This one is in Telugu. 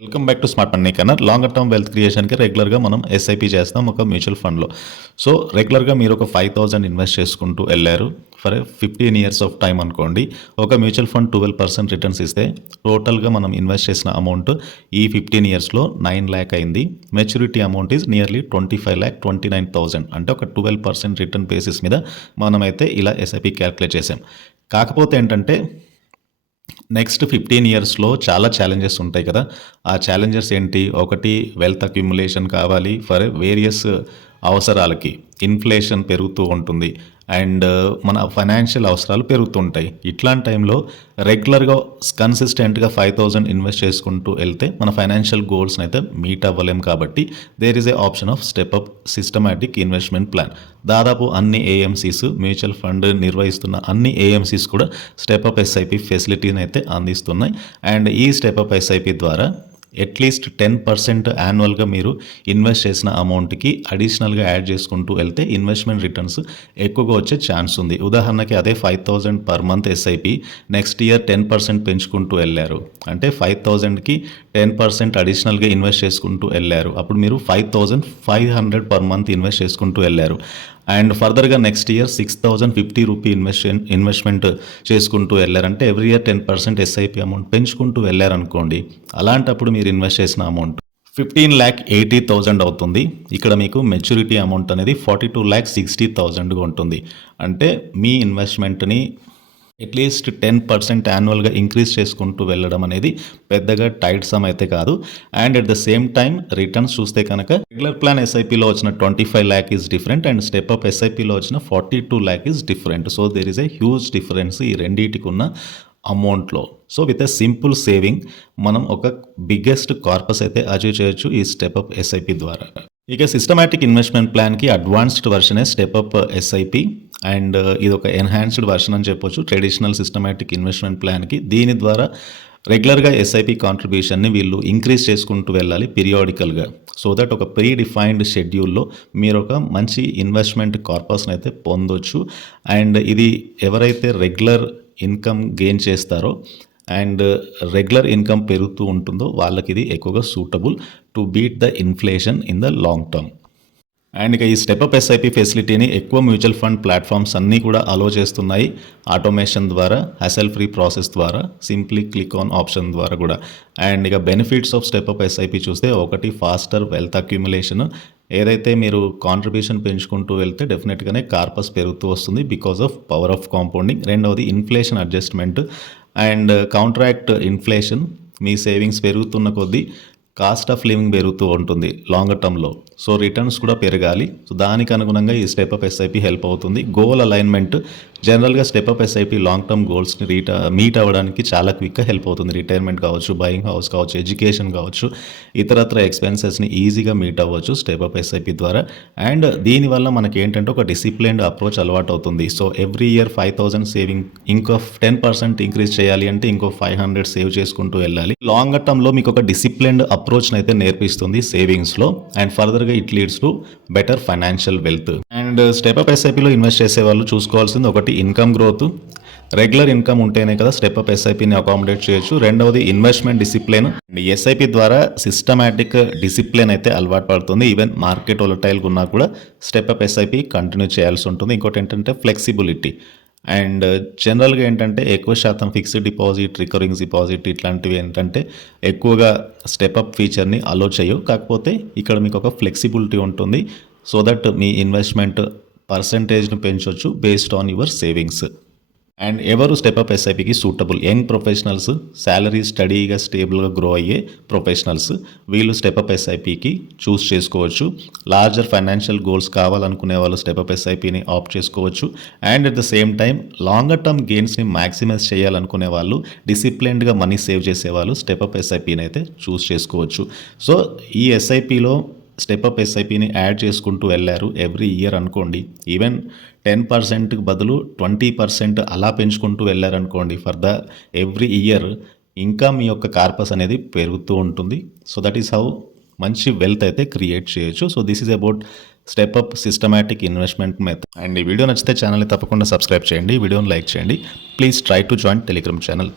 Welcome back to smart money కన్నా లాంగర్ టర్మ్ వెల్త్ క్రియేషన్కి రెగ్యులర్గా మనం ఎస్ఐపి చేస్తాం ఒక మ్యూచువల్ ఫండ్లో. సో రెగ్యులర్గా మీరు ఒక 5,000 ఇన్వెస్ట్ చేసుకుంటూ వెళ్ళారు ఫర్ 15 ఇయర్స్ ఆఫ్ టైం అనుకోండి. ఒక మ్యూచువల్ ఫండ్ 12% రిటర్న్స్ ఇస్తే టోటల్గా మనం ఇన్వెస్ట్ చేసిన అమౌంట్ ఈ 15 ఇయర్స్లో 9 lakh అయింది. మెచ్యూరిటీ అమౌంట్ ఈజ్ నియర్లీ 25,29,000 అంటే ఒక 12% రిటర్న్ బేసిస్ మీద మనమైతే ఇలా ఎస్ఐపి క్యాల్కులేట్ చేసాం. కాకపోతే ఏంటంటే నెక్స్ట్ 15 ఇయర్స్లో చాలా ఛాలెంజెస్ ఉంటాయి కదా. ఆ ఛాలెంజెస్ ఏంటి? ఒకటి వెల్త్ అక్యుములేషన్ కావాలి ఫర్ వేరియస్ అవసరాలకి. ఇన్ఫ్లేషన్ పెరుగుతూ ఉంటుంది అండ్ మన ఫైనాన్షియల్ అవసరాలు పెరుగుతుంటాయి. ఇట్లాంటి టైంలో రెగ్యులర్గా కన్సిస్టెంట్గా 5,000 ఇన్వెస్ట్ చేసుకుంటూ వెళ్తే మన ఫైనాన్షియల్ గోల్స్ని అయితే మీట్ అవ్వలేం. కాబట్టి there is a option of step up systematic investment plan. దాదాపు అన్ని ఏఎంసీస్, మ్యూచువల్ ఫండ్ నిర్వహిస్తున్న అన్ని ఏఎంసీస్ కూడా స్టెప్ అప్ ఎస్ఐపి ఫెసిలిటీని అయితే అందిస్తున్నాయి. అండ్ ఈ స్టెప్ అప్ ఎస్ఐపి ద్వారా అట్లీస్ట్ 10% యాన్యువల్గా మీరు ఇన్వెస్ట్ చేసిన అమౌంట్కి అడిషనల్గా యాడ్ చేసుకుంటూ వెళ్తే ఇన్వెస్ట్మెంట్ రిటర్న్స్ ఎక్కువగా వచ్చే ఛాన్స్ ఉంది. ఉదాహరణకి అదే 5,000 per month SIP next year 10% పెంచుకుంటూ వెళ్ళారు అంటే 5,000కి 10% అడిషనల్గా ఇన్వెస్ట్ చేసుకుంటూ వెళ్ళారు. అప్పుడు మీరు 5,500 పర్ మంత్ ఇన్వెస్ట్ చేసుకుంటూ వెళ్ళారు. అండ్ ఫర్దర్గా నెక్స్ట్ ఇయర్ 6,050 రూపీ ఇన్వెస్ట్మెంట్ చేసుకుంటూ వెళ్ళారంటే ఎవ్రీ ఇయర్ 10% ఎస్ఐపి అమౌంట్ పెంచుకుంటూ వెళ్ళారనుకోండి. అలాంటప్పుడు మీరు ఇన్వెస్ట్ చేసిన అమౌంట్ 15,80,000 అవుతుంది. ఇక్కడ మీకు మెచ్యూరిటీ అమౌంట్ అనేది 42,60,000గా ఉంటుంది. అంటే మీ ఇన్వెస్ట్మెంట్ని అట్లీస్ట్ 10% యాన్యువల్గా ఇంక్రీజ్ చేసుకుంటూ వెళ్ళడం అనేది పెద్దగా టైట్ సమ్ అయితే కాదు. And at the same time returns చూస్తే కనుక రెగ్యులర్ ప్లాన్ ఎస్ఐపిలో వచ్చిన 25 lakh is different and step up ఎస్ఐపిలో వచ్చిన 42 lakh is different. So there is a huge difference ఈ రెండింటికి ఉన్న అమౌంట్లో. So with a simple saving మనం ఒక బిగ్గెస్ట్ కార్పస్ అయితే అచీవ్ చేయొచ్చు ఈ స్టెప్ అప్ ఎస్ఐపి ద్వారా. ఇక సిస్టమాటిక్ ఇన్వెస్ట్మెంట్ ప్లాన్కి అడ్వాన్స్డ్ వర్షనే స్టెప్ అప్ ఎస్ఐపి అండ్ ఇది ఒక ఎన్హాన్స్డ్ వర్షన్ అని చెప్పొచ్చు ట్రెడిషనల్ సిస్టమాటిక్ ఇన్వెస్ట్మెంట్ ప్లాన్కి. దీని ద్వారా రెగ్యులర్గా ఎస్ఐపి కాంట్రిబ్యూషన్ని వీళ్ళు ఇంక్రీజ్ చేసుకుంటూ వెళ్ళాలి పీరియాడికల్గా. సో దట్ ఒక ప్రీ డిఫైన్డ్ షెడ్యూల్లో మీరు ఒక మంచి ఇన్వెస్ట్మెంట్ కార్పస్ని అయితే పొందొచ్చు. అండ్ ఇది ఎవరైతే రెగ్యులర్ ఇన్కమ్ గెయిన్ చేస్తారో అండ్ రెగ్యులర్ ఇన్కమ్ పెరుగుతూ ఉంటుందో వాళ్ళకి ఇది ఎక్కువగా suitable to beat the inflation in the long term. And ఇక ఈ స్టెప్అప్ ఎస్ఐపి ఫెసిలిటీని ఎక్కువ మ్యూచువల్ ఫండ్ ప్లాట్ఫామ్స్ అన్నీ కూడా అలో చేస్తున్నాయి. ఆటోమేషన్ ద్వారా, హెసల్ ఫ్రీ ప్రాసెస్ ద్వారా, సింప్లీ క్లిక్ ఆన్ ఆప్షన్ ద్వారా కూడా. అండ్ ఇక బెనిఫిట్స్ ఆఫ్ స్టెప్అప్ ఎస్ఐపి చూస్తే ఒకటి ఫాస్టర్ వెల్త్ అక్యుములేషన్. ఏదైతే మీరు కాంట్రిబ్యూషన్ పెంచుకుంటూ వెళ్తే డెఫినెట్గానే కార్పస్ పెరుగుతూ వస్తుంది because of power of compounding. రెండవది inflation adjustment and counteract inflation. మీ సేవింగ్స్ పెరుగుతున్న కొద్దీ కాస్ట్ ఆఫ్ లివింగ్ పెరుగుతూ ఉంటుంది లాంగర్ టర్మ్లో. సో రిటర్న్స్ కూడా పెరగాలి. సో దానికి అనుగుణంగా ఈ స్టెప్అప్ ఎస్ఐపి హెల్ప్ అవుతుంది. గోల్ అలైన్మెంట్ జనరల్గా స్టెప్అప్ ఎస్ఐపి లాంగ్ టర్మ్ గోల్స్ని మీట్ అవ్వడానికి చాలా క్విక్గా హెల్ప్ అవుతుంది. రిటైర్మెంట్ కావచ్చు, బయింగ్ హౌస్ కావచ్చు, ఎడ్యుకేషన్ కావచ్చు, ఇతరత్ర ఎక్స్పెన్సెస్ని ఈజీగా మీట్ అవ్వచ్చు స్టెప్అప్ ఎస్ఐపి ద్వారా. అండ్ దీనివల్ల మనకి ఏంటంటే ఒక డిసిప్లైన్డ్ అప్రోచ్ అలవాటు అవుతుంది. సో ఎవ్రీ ఇయర్ 5,000 సేవింగ్ ఇంకో 10% ఇంక్రీజ్ చేయాలి అంటే ఇంకో 500 సేవ్ చేసుకుంటూ వెళ్ళాలి. లాంగర్ టర్మ్లో మీకు ఒక డిసిప్లైన్డ్ అప్రోచ్ని అయితే నేర్పిస్తుంది సేవింగ్స్లో. అండ్ ఫర్దర్గా it leads to better financial wealth. And step up ఎస్ఐపిలో ఇన్వెస్ట్ చేసే వాళ్ళు చూసుకోవాల్సింది ఒకటి ఇన్కమ్ గ్రోత్. రెగ్యులర్ ఇన్కమ్ ఉంటేనే కదా స్టెప్అప్ ఎస్ఐపిని అకామిడేట్ చేయొచ్చు. రెండవది ఇన్వెస్ట్మెంట్ డిసిప్లిన్. ఎస్ఐపి ద్వారా సిస్టమాటిక్ డిసిప్లిన్ అయితే అలవాటు పడుతుంది. ఈవెన్ మార్కెట్ వొలటైల్గా ఉన్నా కూడా స్టెప్అప్ ఎస్ఐపి కంటిన్యూ చేయాల్సి ఉంటుంది. ఇంకోటి ఏంటంటే ఫ్లెక్సిబిలిటీ. అండ్ జనరల్గా ఏంటంటే ఎక్కువ శాతం ఫిక్స్డ్ డిపాజిట్, రికరింగ్ డిపాజిట్ ఇట్లాంటివి ఏంటంటే ఎక్కువగా స్టెప్అప్ ఫీచర్ని అలో చేయవు. కాకపోతే ఇక్కడ మీకు ఒక ఫ్లెక్సిబిలిటీ ఉంటుంది. సో దట్ మీ ఇన్వెస్ట్మెంట్ పర్సంటేజ్ని పెంచవచ్చు based on your savings. And ఎవరు స్టెప్అప్ ఎస్ఐపికి సూటబుల్? యంగ్ ప్రొఫెషనల్స్, శాలరీ స్టడీగా స్టేబుల్గా గ్రో అయ్యే ప్రొఫెషనల్స్, వీళ్ళు స్టెప్అప్ ఎస్ఐపికి చూస్ చేసుకోవచ్చు. లార్జర్ ఫైనాన్షియల్ గోల్స్ కావాలనుకునే వాళ్ళు స్టెప్అప్ ఎస్ఐపిని ఆప్ట్ చేసుకోవచ్చు. And at the same time longer term గెయిన్స్ని మ్యాక్సిమైజ్ చేయాలనుకునే వాళ్ళు, డిసిప్లిన్డ్గా మనీ సేవ్ చేసేవాళ్ళు స్టెప్అప్ ఎస్ఐపిని అయితే చూస్ చేసుకోవచ్చు. సో ఈ ఎస్ఐపిలో స్టెప్అప్ ఎస్ఐపిని యాడ్ చేసుకుంటూ వెళ్ళారు ఎవ్రీ ఇయర్ అనుకోండి. ఈవెన్ 10%కి బదులు 20% అలా పెంచుకుంటూ వెళ్ళారనుకోండి ఫర్ ద ఎవ్రీ ఇయర్, ఇంకా మీ యొక్క కార్పస్ అనేది పెరుగుతూ ఉంటుంది. సో దట్ ఈస్ హౌ మంచి వెల్త్ అయితే క్రియేట్ చేయొచ్చు. So this is about step up systematic investment method. And ఈ వీడియో నచ్చితే ఛానల్ని తప్పకుండా సబ్స్క్రైబ్ చేయండి, వీడియోని లైక్ చేయండి. Please try to join Telegram channel.